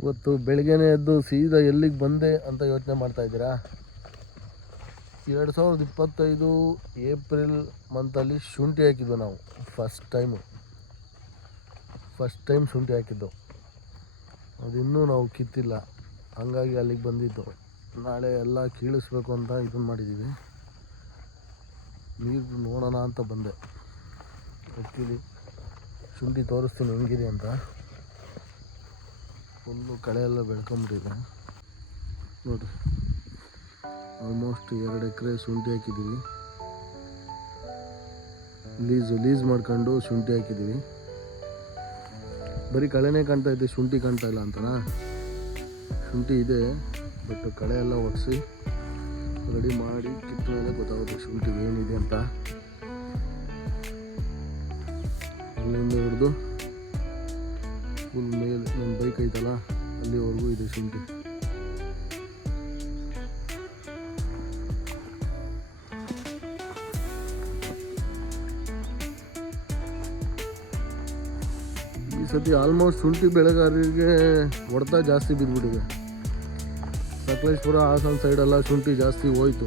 ಇವತ್ತು ಬೆಳಗ್ಗೆನೇ ಎದ್ದು ಸೀದಾ ಎಲ್ಲಿಗೆ ಬಂದೆ ಅಂತ ಯೋಚನೆ ಮಾಡ್ತಾಯಿದ್ದೀರಾ? 2025 ಏಪ್ರಿಲ್ ಮಂತಲ್ಲಿ ಶುಂಠಿ ಹಾಕಿದ್ವು ನಾವು. ಫಸ್ಟ್ ಟೈಮ್ ಶುಂಠಿ ಹಾಕಿದ್ದು. ಅದಿನ್ನೂ ನಾವು ಕಿತ್ತಿಲ್ಲ, ಹಂಗಾಗಿ ಅಲ್ಲಿಗೆ ಬಂದಿದ್ದು. ನಾಳೆ ಎಲ್ಲ ಕೀಳಿಸ್ಬೇಕು ಅಂತ ಇದನ್ನು ಮಾಡಿದ್ದೀವಿ. ನೀರು ನೋಡೋಣ ಅಂತ ಬಂದೆ. ಆ್ಯಕ್ಚುಲಿ ಶುಂಠಿ ತೋರಿಸ್ತೀನಿ ಹೆಂಗಿದೆ ಅಂತ. ಫುಲ್ಲು ಕಳೆ ಎಲ್ಲ ಬೆಳ್ಕೊಂಬಿಟ್ಟಿದೆ ನೋಡಿರಿ. ಆಲ್ಮೋಸ್ಟ್ 2 ಎಕರೆ ಶುಂಠಿ ಹಾಕಿದ್ದೀವಿ. ಲೀಸ್ ಮಾಡ್ಕೊಂಡು ಶುಂಠಿ ಹಾಕಿದ್ದೀವಿ. ಬರೀ ಕಳೆನೇ ಕಾಣ್ತಾ ಇದೆ, ಶುಂಠಿ ಕಾಣ್ತಾ ಇಲ್ಲ ಅಂತನಾ? ಶುಂಠಿ ಇದೆ, ಬಟ್ ಕಳೆ ಎಲ್ಲ ಒರೆಸಿ ರೆಡಿ ಮಾಡಿ ಕಿತ್ತ ಮೇಲೆ ಗೊತ್ತಾಗುತ್ತೆ ಶುಂಠಿ ಏನಿದೆ ಅಂತ. ಅಲ್ಲಿಂದ ಹಿಡಿದು ಫುಲ್ ಮೇಲೆ ನನ್ನ ಬೈಕ್ ಐತಲ್ಲ ಅಲ್ಲಿವರೆಗೂ ಇದೆ ಶುಂಠಿ. ಈ ಸತಿ ಆಲ್ಮೋಸ್ಟ್ ಶುಂಠಿ ಬೆಳೆಗಾರರಿಗೆ ಹೊಡೆತ ಜಾಸ್ತಿ ಬಿದ್ದುಬಿಟ್ಟಿದೆ. ಸಕಲೇಶ್ಪುರ ಹಾಸನ ಸೈಡೆಲ್ಲ ಶುಂಠಿ ಜಾಸ್ತಿ ಹೋಯ್ತು,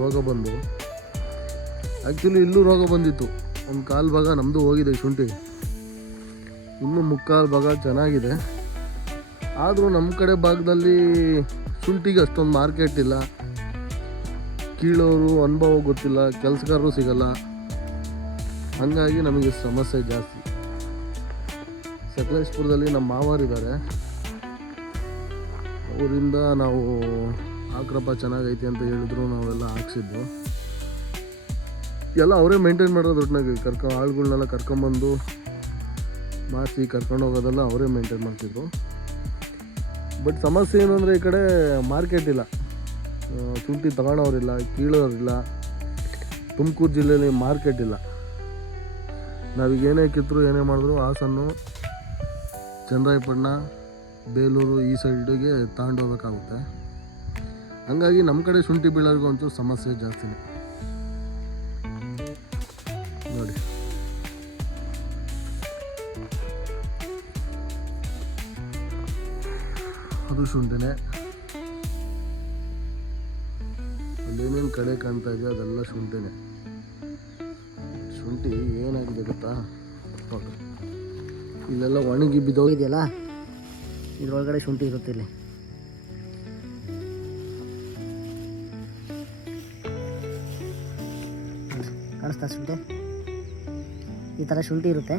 ರೋಗ ಬಂದು. ಆ್ಯಕ್ಚುಲಿ ಇಲ್ಲೂ ರೋಗ ಬಂದಿತ್ತು. ಒಂದು 1/4 ಭಾಗ ನಮ್ಮದು ಹೋಗಿದೆ ಶುಂಠಿ. ಇನ್ನೂ 3/4 ಭಾಗ ಚೆನ್ನಾಗಿದೆ. ಆದರೂ ನಮ್ಮ ಕಡೆ ಭಾಗದಲ್ಲಿ ಶುಂಠಿಗೆ ಅಷ್ಟೊಂದು ಮಾರ್ಕೆಟ್ ಇಲ್ಲ. ಕೀಳೋರು ಅನುಭವ ಗೊತ್ತಿಲ್ಲ, ಕೆಲಸಗಾರರು ಸಿಗಲ್ಲ. ಹಾಗಾಗಿ ನಮಗೆ ಸಮಸ್ಯೆ ಜಾಸ್ತಿ. ಸಕಲೇಶ್ಪುರದಲ್ಲಿ ನಮ್ಮ ಮಾವರಿದ್ದಾರೆ, ಅವರಿಂದ ನಾವು ಹಾಕ್ರಪ್ಪ ಚೆನ್ನಾಗೈತಿ ಅಂತ ಹೇಳಿದ್ರು. ನಾವೆಲ್ಲ ಹಾಕ್ಸಿದ್ದು ಎಲ್ಲ ಅವರೇ ಮೇಂಟೈನ್ ಮಾಡೋದು. ಒಟ್ಟಿನಾಗಿ ಆಳುಗಳನ್ನೆಲ್ಲ ಕರ್ಕೊಂಬಂದು ಮಾಸಿ ಕರ್ಕೊಂಡು ಹೋಗೋದೆಲ್ಲ ಅವರೇ ಮೇಂಟೈನ್ ಮಾಡ್ತಿದ್ರು. ಬಟ್ ಸಮಸ್ಯೆ ಏನು ಅಂದರೆ ಈ ಕಡೆ ಮಾರ್ಕೆಟ್ ಇಲ್ಲ, ಶುಂಠಿ ತಗೊಳ್ಳೋರಿಲ್ಲ, ಕೀಳೋರಿಲ್ಲ. ತುಮಕೂರು ಜಿಲ್ಲೆಯಲ್ಲಿ ಮಾರ್ಕೆಟ್ ಇಲ್ಲ. ನಾವೀಗ ಏನೇ ಕಿತ್ತರು ಏನೇ ಮಾಡಿದ್ರು ಹಾಸನ್ನು, ಚನ್ನರಾಯಪಟ್ಟಣ, ಬೇಲೂರು ಈ ಸೈಡಿಗೆ ತಗೊಂಡೋಗ್ಬೇಕಾಗುತ್ತೆ. ಹಂಗಾಗಿ ನಮ್ಮ ಕಡೆ ಶುಂಠಿ ಬೀಳೋರಿಗೂ ಒಂಚೂರು ಸಮಸ್ಯೆ ಜಾಸ್ತಿನೇ ನೋಡಿ. ಅದು ಶುಂಠಿನೇ. ಅಲ್ಲೇನೇನು ಕಡೆ ಕಾಣ್ತಾ ಇದೆ ಅದೆಲ್ಲ ಶುಂಠಿನೇ. ಶುಂಠಿ ಏನಾಗಿದೆ ಗೊತ್ತಾ? ನೋಡಿ, ಇಲ್ಲೆಲ್ಲ ಒಣಗಿ ಬಿದ್ದೋಗಿದೆಯಲ್ಲ, ಇದ್ರೊಳಗಡೆ ಶುಂಠಿ ಇರುತ್ತೆ. ಇಲ್ಲಿ ಕಾಣಿಸ್ತಾ ಶುಂಠಿ? ಈ ಥರ ಶುಂಠಿ ಇರುತ್ತೆ.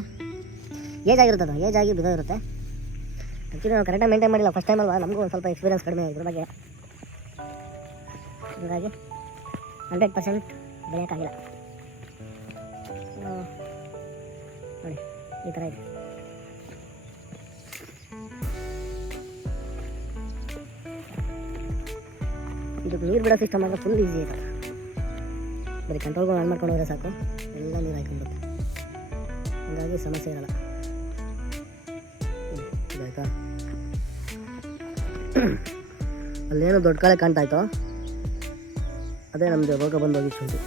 ಏಜ್ ಆಗಿರುತ್ತೆ, ಅದು ಏಜ್ ಆಗಿ ಬಿದ್ದೋಗಿರುತ್ತೆ. ಆ್ಯಕ್ಚುಲಿ ನಾವು ಕರೆಕ್ಟಾಗಿ ಮೇಂಟೈನ್ ಮಾಡಿಲ್ಲ, ಫಸ್ಟ್ ಟೈಮ್ ಅಲ್ವಾ, ನಮಗೂ ಒಂದು ಸ್ವಲ್ಪ ಎಕ್ಸ್ಪೀರಿಯನ್ಸ್ ಕಡಿಮೆ ಇದ್ರ ಬಗ್ಗೆ. ಹಾಗಾಗಿ 100% ಬೆಳೆಯೋಕ್ಕಾಗಿಲ್ಲ. ನೋಡಿ ಈ ಥರ ಇದೆ. ಇದಕ್ಕೆ ನೀರು ಬಿಡೋ ಸಿಸ್ಟಮ್ ಅಂದರೆ ಫುಲ್ ಈಸಿ ಇದೆ. ಬರೀ ಕಂಟ್ರೋಲ್ಗಳು ಆನ್ ಮಾಡ್ಕೊಂಡು ಹೋದರೆ ಸಾಕು, ಎಲ್ಲ ನೀರು ಹಾಕೊಂಡ್ಬಿಡುತ್ತೆ. ಹಾಗಾಗಿ ಸಮಸ್ಯೆ ಇರಲ್ಲ. ಇದಾಯ್ತಾ? ಅಲ್ಲೇನು ದೊಡ್ಡ ಕಾಳೆ ಕಾಣ್ತಾಯಿತ್ತು, ಅದೇ ನಮ್ಮದು ರೋಗ ಬಂದೋಗಿ ಶುಂಠಿ.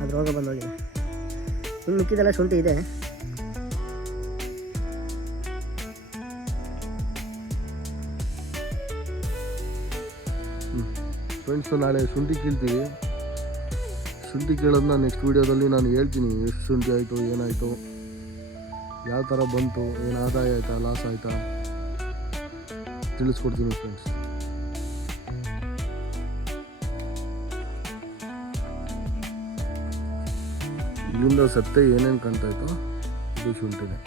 ಅದು ರೋಗ ಬಂದೋಗಿದೆ. ಇನ್ನು ಮಿಕ್ಕಿದೆಲ್ಲ ಶುಂಠಿ ಇದೆ. ಫ್ರೆಂಡ್ಸು, ನಾಳೆ ಶುಂಠಿ ಕೀಳ್ತೀವಿ. ಶುಂಠಿ ಕೀಳೋದನ್ನ ನೆಕ್ಸ್ಟ್ ವೀಡಿಯೋದಲ್ಲಿ ನಾನು ಹೇಳ್ತೀನಿ. ಎಷ್ಟು ಶುಂಠಿ ಆಯಿತು, ಏನಾಯಿತು, ಯಾವ ಥರ ಬಂತು, ಏನು ಆದಾಯ ಆಯಿತಾ, ಲಾಸ್ ಆಯಿತಾ ತಿಳಿಸ್ಕೊಡ್ತೀನಿ ಫ್ರೆಂಡ್ಸ್. ಇಲ್ಲಿಂದ ಸತ್ತೆ ಏನೇನು ಕಾಣ್ತಾಯಿತ್ತು ಇದು ಶುಂಠಿನೇ.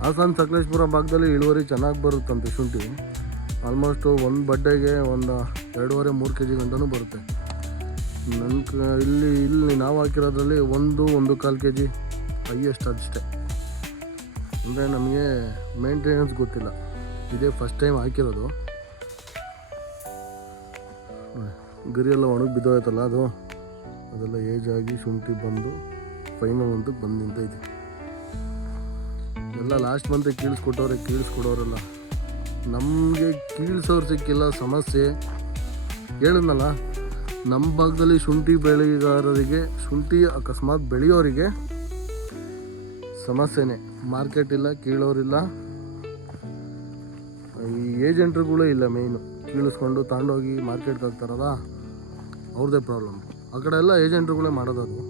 ಹಾಸನ ಸಕಲೇಶ್ಪುರ ಭಾಗದಲ್ಲಿ ಇಳುವರಿ ಚೆನ್ನಾಗಿ ಬರುತ್ತಂತೆ ಶುಂಠಿ. ಆಲ್ಮೋಸ್ಟು ಒಂದು ಬಡ್ಡೆಗೆ ಒಂದು 2.5-3 kg ಗಂಟನೂ ಬರುತ್ತೆ. ಇಲ್ಲಿ ನಾವು ಹಾಕಿರೋದ್ರಲ್ಲಿ 1-1.25 kg ಹೈಯೆಸ್ಟ್ ಅಷ್ಟೇ. ಅಂದರೆ ನಮಗೆ ಮೇಂಟೆನೆನ್ಸ್ ಗೊತ್ತಿಲ್ಲ, ಇದೇ ಫಸ್ಟ್ ಟೈಮ್ ಹಾಕಿರೋದು. ಗರಿಯೆಲ್ಲ ಒಣಗಿ ಬಿದ್ದೋಯ್ತಲ್ಲ, ಅದೆಲ್ಲ ಏಜ್ ಆಗಿ ಶುಂಠಿ ಬಂದು ಫೈನಲ್ ಅಂತಕ್ಕೆ ಬಂದು ನಿಂತೈತೆ. ಎಲ್ಲ ಲಾಸ್ಟ್ ಮಂತೆ ಕೀಳಿಸ್ಕೊಡೋರಲ್ಲ, ನಮಗೆ ಕೀಳ್ಸೋರು ಸಿಕ್ಕಿಲ್ಲ. ಸಮಸ್ಯೆ ಹೇಳಿದ್ನಲ್ಲ, ನಮ್ಮ ಭಾಗದಲ್ಲಿ ಶುಂಠಿ ಬೆಳೆಗಾರರಿಗೆ, ಶುಂಠಿ ಅಕಸ್ಮಾತ್ ಬೆಳೆಯೋರಿಗೆ ಸಮಸ್ಯೆನೇ. ಮಾರ್ಕೆಟ್ ಇಲ್ಲ, ಕೀಳೋರಿಲ್ಲ, ಈ ಏಜೆಂಟ್ರುಗಳೇ ಇಲ್ಲ. ಮೇಯ್ನು ಕೀಳಿಸ್ಕೊಂಡು ತಗೊಂಡೋಗಿ ಮಾರ್ಕೆಟ್ಗೆ ಹಾಕ್ತಾರಲ್ಲ, ಅವ್ರದ್ದೇ ಪ್ರಾಬ್ಲಮ್. ಆ ಕಡೆ ಎಲ್ಲ ಏಜೆಂಟ್ರುಗಳೇ ಮಾಡೋದದು.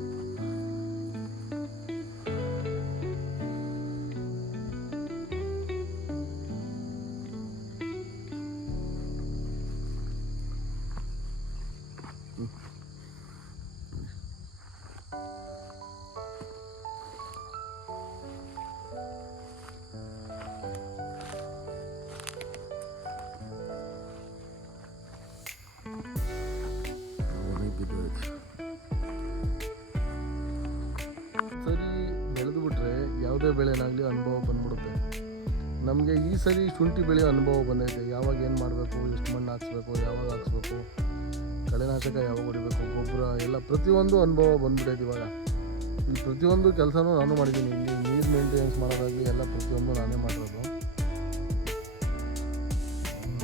ಸರಿ ಬೆಳೆದು ಬಿಟ್ರೆ ಯಾವುದೇ ಬೆಳೆನಾಗಲಿ ಅನುಭವ ಬಂದ್ಬಿಡುತ್ತೆ. ನಮಗೆ ಈ ಸರಿ ಶುಂಠಿ ಬೆಳೆಯೋ ಅನುಭವ ಬಂದೈತೆ. ಯಾವಾಗ ಏನು ಮಾಡಬೇಕು, ಎಷ್ಟು ಮಣ್ಣು ಹಾಕ್ಸ್ಬೇಕು, ಯಾವಾಗ ಹಾಕ್ಸ್ಬೇಕು, ಕಳೆನಾಶಕ ಯಾವಾಗ ಹೊಡಿಬೇಕು, ಗೊಬ್ಬರ ಎಲ್ಲ ಪ್ರತಿಯೊಂದು ಅನುಭವ ಬಂದ್ಬಿಟ್ಟೈತೆ. ಇವಾಗ ಈ ಪ್ರತಿಯೊಂದು ಕೆಲಸನೂ ನಾನು ಮಾಡಿದ್ದೀನಿ. ಇಲ್ಲಿ ನೀರು ಮೇಂಟೆನೆನ್ಸ್ ಮಾಡೋದಾಗಲಿ ಎಲ್ಲ ಪ್ರತಿಯೊಂದು ನಾನೇ ಮಾಡಿರೋದು.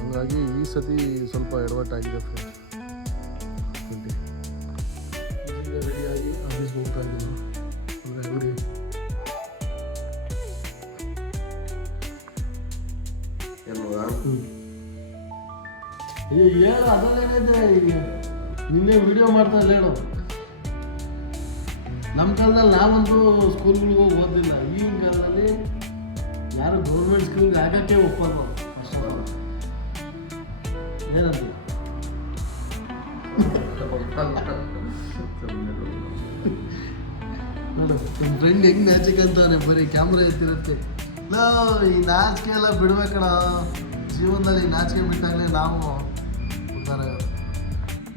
ಹಾಗಾಗಿ ಈ ಸತಿ ಸ್ವಲ್ಪ ಎಡವಟ್ಟಾಗಿದೆ. ಶುಂಠಿ ರೆಡಿಯಾಗಿ ಆಫೀಸ್ಗೆ ಹೋಗ್ತಾ ಇದ್ದೀನಿ. ಅಂಗಡಿ ಅದರಲ್ಲೇನಿದೆ, ನಿನ್ನೆ ವಿಡಿಯೋ ಮಾಡ್ತಾ ಇಲ್ಲ ಹೇಳು. ನಮ್ಮ ಕಾಲದಲ್ಲಿ ನಾವಂತೂ ಸ್ಕೂಲ್ಗಳಿಗೂ ಓದಿಲ್ಲ. ಈಗಿನ ಕಾಲದಲ್ಲಿ ಯಾರು ಗೌರ್ಮೆಂಟ್ ಸ್ಕೂಲ್ಗೆ ಆಗೋಕ್ಕೆ ಒಪ್ಪಲ್ವ. ಫಸ್ಟ್ ಆಫ್ ಆಲ್ ಏನಂತ ನೋಡು, ನಿಮ್ಮ ಫ್ರೆಂಡ್ ಹೆಂಗೆ ನಾಚಿಕೆ ಅಂತಾನೆ, ಬರೀ ಕ್ಯಾಮ್ರಾ ಎತ್ತಿರುತ್ತೆ. ಈ ನಾಚಿಕೆ ಎಲ್ಲ ಬಿಡ್ಬೇಕಣ. ಜೀವನದಲ್ಲಿ ನಾಚಿಕೆ ಬಿಟ್ಟಾಗಲೇ ನಾವು ಉದ್ಧಾರ.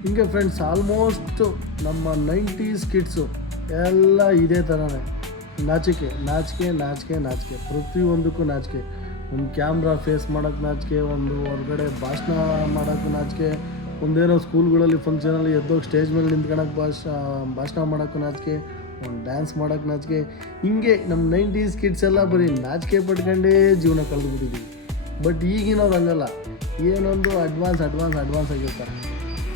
ಹಿಂಗೆ ಫ್ರೆಂಡ್ಸ್, ಆಲ್ಮೋಸ್ಟ್ ನಮ್ಮ 90s ಕಿಡ್ಸು ಎಲ್ಲ ಇದೇ ಥರನೇ. ನಾಚಿಕೆ ನಾಚಿಕೆ ನಾಚಿಕೆ ನಾಚಿಕೆ, ಪ್ರತಿಯೊಂದಕ್ಕೂ ನಾಚಿಕೆ. ಒಂದು ಕ್ಯಾಮ್ರಾ ಫೇಸ್ ಮಾಡೋಕ್ಕೆ ನಾಚಿಕೆ, ಒಂದು ಹೊರಗಡೆ ಭಾಷಣ ಮಾಡೋಕ್ಕೆ ನಾಚಿಕೆ, ಒಂದೇನೋ ಸ್ಕೂಲ್ಗಳಲ್ಲಿ ಫಂಕ್ಷನಲ್ಲಿ ಎದ್ದೋಗಿ ಸ್ಟೇಜ್ ಮೇಲೆ ನಿಂತ್ಕೊಳಕ್ಕೆ ಭಾಷಣ ಮಾಡೋಕ್ಕೆ ನಾಚಿಕೆ, ಒಂದು ಡ್ಯಾನ್ಸ್ ಮಾಡೋಕ್ಕೆ ನಾಚಿಕೆ. ಹಿಂಗೆ ನಮ್ಮ 90s ಕಿಡ್ಸ್ ಎಲ್ಲ ಬರೀ ನಾಚಿಕೆ ಪಡ್ಕೊಂಡೇ ಜೀವನ ಕಳೆದುಬಿಟ್ಟಿದ್ದೀವಿ. ಬಟ್ ಈಗಿನವ್ರು ಹಂಗಲ್ಲ, ಏನೊಂದು ಅಡ್ವಾನ್ಸ್ ಆಗಿರ್ತಾರೆ.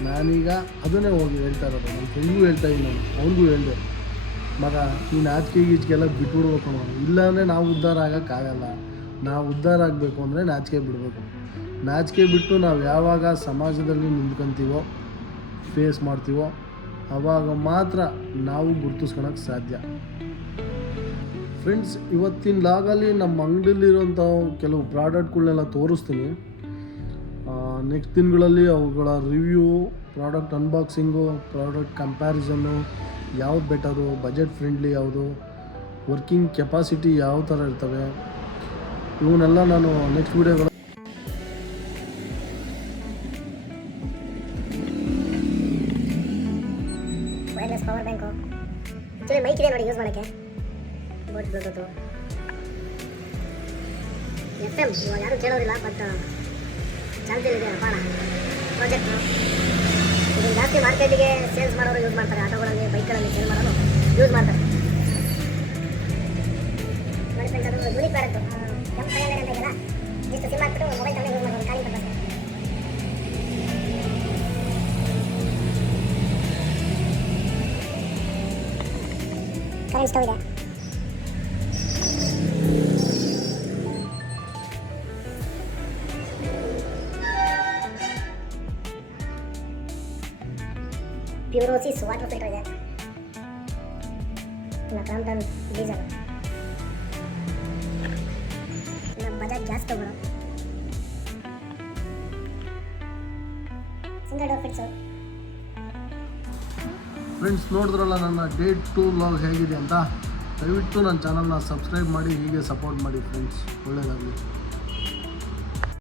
ನಾನೀಗ ಅದನ್ನೇ ಹೋಗಿ ಹೇಳ್ತಾ ಇರೋದು. ನನ್ನ ಫ್ರೆಂಡ್ಗೂ ಹೇಳ್ತಾ ಇದ್ದೀನಿ, ನಾನು ಅವ್ರಿಗೂ ಹೇಳಿದೆ, ಮಗ ಈ ನಾಚಿಕೆ ಗೀಚಿಕೆಲ್ಲ ಬಿಟ್ಬಿಡ್ಬೇಕು. ಇಲ್ಲಾಂದರೆ ನಾವು ಉದ್ಧಾರ ಆಗೋಕ್ಕಾಗಲ್ಲ. ನಾವು ಉದ್ಧಾರ ಆಗಬೇಕು ಅಂದರೆ ನಾಚಿಕೆ ಬಿಡಬೇಕು. ನಾಚಿಕೆ ಬಿಟ್ಟು ನಾವು ಯಾವಾಗ ಸಮಾಜದಲ್ಲಿ ನಿಂತ್ಕೊಂತೀವೋ, ಫೇಸ್ ಮಾಡ್ತೀವೋ, ಆವಾಗ ಮಾತ್ರ ನಾವು ಗುರುತಿಸ್ಕೊಳಕ್ಕೆ ಸಾಧ್ಯ. ಫ್ರೆಂಡ್ಸ್, ಇವತ್ತಿನ ಲಾಗಲ್ಲಿ ನಮ್ಮ ಅಂಗಡಿಲಿರೋಂಥ ಕೆಲವು ಪ್ರಾಡಕ್ಟ್ಗಳನ್ನೆಲ್ಲ ತೋರಿಸ್ತೀನಿ. ನೆಕ್ಸ್ಟ್ ದಿನಗಳಲ್ಲಿ ಅವುಗಳ ರಿವ್ಯೂ, ಪ್ರಾಡಕ್ಟ್ ಅನ್ಬಾಕ್ಸಿಂಗು, ಪ್ರಾಡಕ್ಟ್ ಕಂಪ್ಯಾರಿಸನ್ನು, ಯಾವ್ದು ಬೆಟರು, ಬಜೆಟ್ ಫ್ರೆಂಡ್ಲಿ ಯಾವುದು, ವರ್ಕಿಂಗ್ ಕೆಪಾಸಿಟಿ ಯಾವ ಥರ ಇರ್ತವೆ, ಇವನ್ನೆಲ್ಲ ನಾನು ನೆಕ್ಸ್ಟ್ ವೀಡಿಯೋಗಳು ಪವರ್ ಬ್ಯಾಂಕು ಆ್ಯಕ್ಚುಲಿ ಮೈಕ್ ಇದೆ ನೋಡಿ ಯೂಸ್ ಮಾಡೋಕ್ಕೆ. ಬೋಟ್ ಬ್ಲೂಟೂತು, FM ಇವಾಗ ಯಾರೂ ಕೇಳೋದಿಲ್ಲ, ಬಟ್ ಚಾಲ್ತಿಯಲ್ಲಿದೆ ಅಪಾರ ಪ್ರಾಜೆಕ್ಟು. ಇದು ಜಾಸ್ತಿ ಮಾರ್ಕೆಟಿಗೆ ಸೇಲ್ಸ್ ಮಾಡೋರು ಯೂಸ್ ಮಾಡ್ತಾರೆ. ಆಟೋಗಳಲ್ಲಿ, ಬೈಕ್ಗಳಲ್ಲಿ ಸೇಲ್ ಮಾಡೋರು ಯೂಸ್ ಮಾಡ್ತಾರೆ. ನೋಡಿ ಫ್ರೆಂಡ್ಸ್, ಅದು ಯೂನಿಕ್ ಪ್ರಾಡಕ್ಟು. M500 ಅಂತ ಇದೆಯಲ್ಲ, ಇಷ್ಟು ಸಿಮ್ ಹಾಕ್ಬಿಟ್ಟು ಮೊಬೈಲ್ ತಗೊಂಡು ಯೂಸ್ ಮಾಡ್ಬೋದು, ಕಾಲಿಂಗ್ ಪರ್ಪಸ್ಗೆ. ಕರೆಂಟ್ ಸ್ಟವ್ ಇದೆ. ಪ್ಯೂರೋಸಿಸ್ ವಾಟರ್ ಫಿಲ್ಟರ್ ಇದೆ. ಇನ್ನು ಕ್ರಾಂಪ್ಟನ್ ಡೀಸೆಲ್, ಇನ್ನು ಬಜಾಜ್ ಗ್ಯಾಸ್ ತಗೊಳ್ಳೋ, ಸಿಂಗಲ್ ಡೋರ್ ಫಿಟ್ಸು. ಫ್ರೆಂಡ್ಸ್, ನೋಡಿದ್ರಲ್ಲ ನನ್ನ ಡೇ 2 ವ್ಲಾಗ್ ಹೇಗಿದೆ ಅಂತ. ದಯವಿಟ್ಟು ನನ್ನ ಚಾನಲ್ನ ಸಬ್ಸ್ಕ್ರೈಬ್ ಮಾಡಿ, ಹೀಗೆ ಸಪೋರ್ಟ್ ಮಾಡಿ ಫ್ರೆಂಡ್ಸ್. ಒಳ್ಳೆಯದಾಗಲಿ.